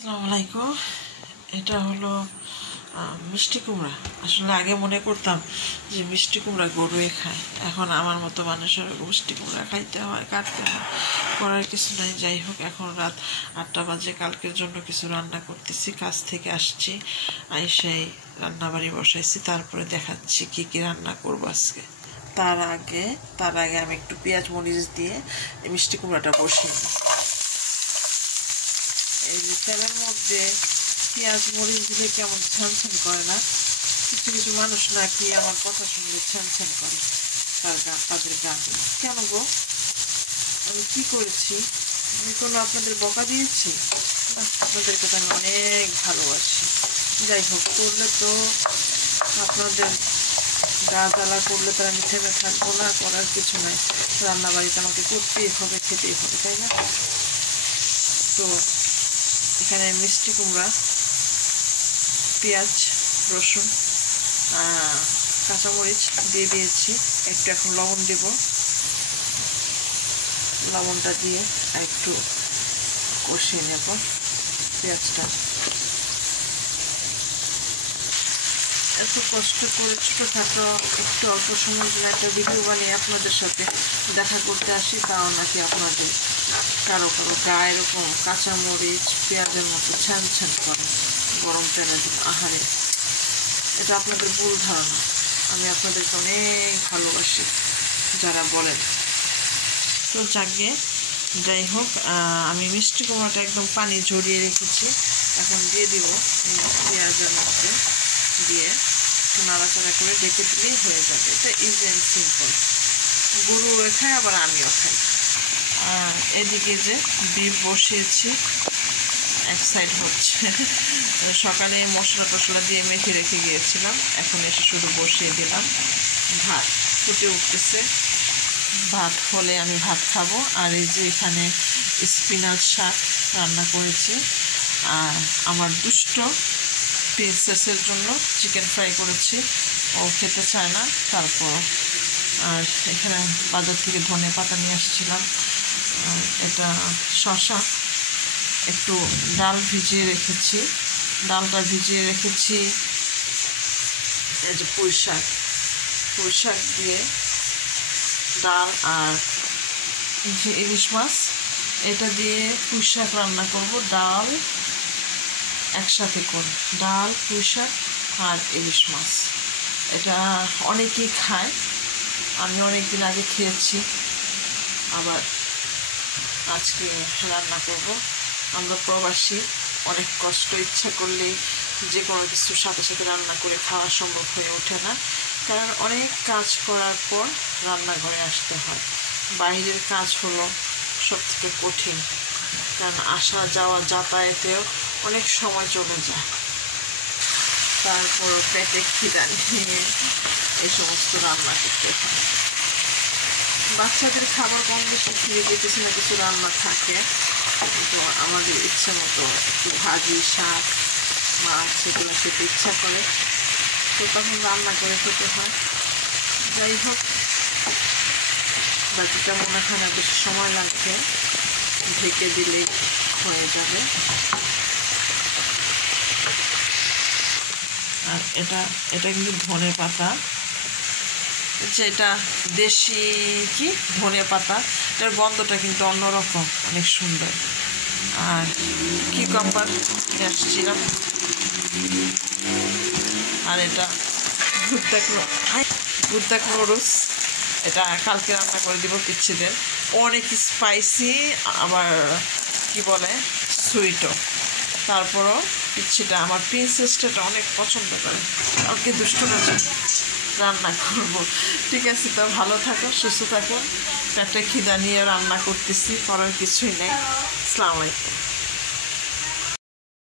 আসসালামু আলাইকুম। এটা হলো মিষ্টি কুমড়া। আসলে আগে মনে করতাম যে মিষ্টি কুমড়া গরুয়ে খায়, এখন আমার মতো মানুষের মিষ্টি কুমড়া খাইতে হয়, কাটতে হয়, করার কিছু নাই। যাই হোক, এখন রাত 8টা বাজে। কালকের জন্য কিছু রান্না করতেছি। কাজ থেকে আসছি, আইসাই রান্নাবাড়ি বসাইছি, তারপরে দেখাচ্ছি কি কি রান্না করবো আজকে। তার আগে আমি একটু পেঁয়াজ মরিচ দিয়ে মিষ্টি কুমড়াটা বসিয়ে নিই। এই যে তেলের মধ্যে পেঁয়াজ মরিচ দিলে কেমন ছ্যানছ্যান করে না? কিছু কিছু মানুষ নাকি আমার কথা শুনলে ছ্যানছ্যান করে, তাদের গা। কেন গো? আমি কি করেছি? আমি কোনো আপনাদের বকা দিয়েছি? আপনাদেরকে তো আমি অনেক ভালোবাসি। যাই হোক, করলে তো আপনাদের গা জ্বালা করলে তো আমি থেমে থাকবো না, করার কিছু নাই। রান্না বাড়িতে আমাকে করতেই হবে, খেতেই হবে, তাই না? তো এখানে মিষ্টি কুমড়া, পেঁয়াজ, রসুন, কাঁচামরিচ দিয়ে দিয়েছি। একটু এখন লবণ দেব। লবণটা দিয়ে একটু কষিয়ে নেব পেঁয়াজটা। এত কষ্ট করে ছোটোখাটো একটু অল্প সময়ের জন্য একটা ভিডিও বানিয়ে আপনাদের সাথে দেখা করতে আসি, তাও নাকি আপনাদের কারো গা এরকম কাঁচামরিচ পেঁয়াজের মতো ছ্যান ছ্যান করে গরম তেলের জন্য। আহারে, এটা আপনাদের ভুল ধারণা। আমি আপনাদেরকে অনেক ভালোবাসি যারা বলেন। তো যাই হোক, আমি মিষ্টি কুমড়াটা একদম পানি ঝরিয়ে রেখেছি। এখন দিয়ে দিব পেঁয়াজের মধ্যে দিয়ে একটু নাড়াচাড়া করে ডেকে দিলেই হয়ে যাবে। এটা ইজি অ্যান্ড সিম্পল। গরুও খায়, আবার আমিও খাই। এদিকে যে বিফ বসিয়েছি, এক সাইড হচ্ছে। সকালে মশলা টশলা দিয়ে মেখে রেখে গিয়েছিলাম, এখন এসে শুধু বসিয়ে দিলাম। ভাত ফুটে উঠতেছে, ভাত হলে আমি ভাত খাবো। আর এই যে এখানে স্পিনাচ শাক রান্না করেছি। আর আমার দুষ্ট প্রিন্সেসের জন্য চিকেন ফ্রাই করেছি, ও খেতে চায় না। তারপর আর এখানে বাজার থেকে ধনে পাতা নিয়ে আসছিলাম। এটা শসা, একটু ডাল ভিজিয়ে রেখেছি। ডালটা ভিজিয়ে রেখেছি। এই যে পুঁই শাক দিয়ে ডাল, আর যে ইলিশ মাছ, এটা দিয়ে পুঁই শাক রান্না করব। ডাল একসাথে করে, ডাল, পুঁই শাক আর ইলিশ মাছ। এটা অনেকেই খায়, আমি অনেকদিন আগে খেয়েছি, আবার আজকে রান্না করব। আমরা প্রবাসী, অনেক কষ্ট, ইচ্ছা করলেই যে কোনো কিছুর সাথে সাথে রান্না করে খাওয়া সম্ভব হয়ে ওঠে না, কারণ অনেক কাজ করার পর রান্নাঘরে আসতে হয়। বাইরের কাজ হলো সবথেকে কঠিন, কারণ আসা যাওয়া যাতায়াতেও অনেক সময় চলে যায়। তারপর পেটে খিদা নিয়ে এই সমস্ত রান্না করতে হয়। বাচ্চাদের খাবার কম বেশি ফিরে যেতেছে না, কিছু রান্না থাকে, কিন্তু আমাদের ইচ্ছে মতো একটু ভাজি, শাক, মাছ সেগুলো খেতে ইচ্ছা করে, তো তখন রান্না করে খেতে হয়। যাই হোক, বাকিটা মনে হয় না বেশি সময় লাগবে, ঢেকে দিলেই হয়ে যাবে। আর এটা কিন্তু ধনে পাতা, যেটা দেশি কি ধনে পাতা, এটার গন্ধটা কিন্তু অন্যরকম, অনেক সুন্দর। আর কিউকাম্বার নিয়ে আসছিলাম। আর এটা গুদ্দাক নুডলস, এটা কালকে রান্না করে দিব পিচ্ছিদের। অনেক স্পাইসি, আবার কি বলে সুইটও। তারপরও পিচ্ছিটা, আমার প্রিন্সেসটা অনেক পছন্দ করে, ওকে দুষ্ট রান্না করব। ঠিক আছে, তো ভালো থাকো, সুস্থ থাকুন। পেটে খিদা নিয়ে রান্না করতেছি, করার কিছুই নেই। আসসালামু আলাইকুম।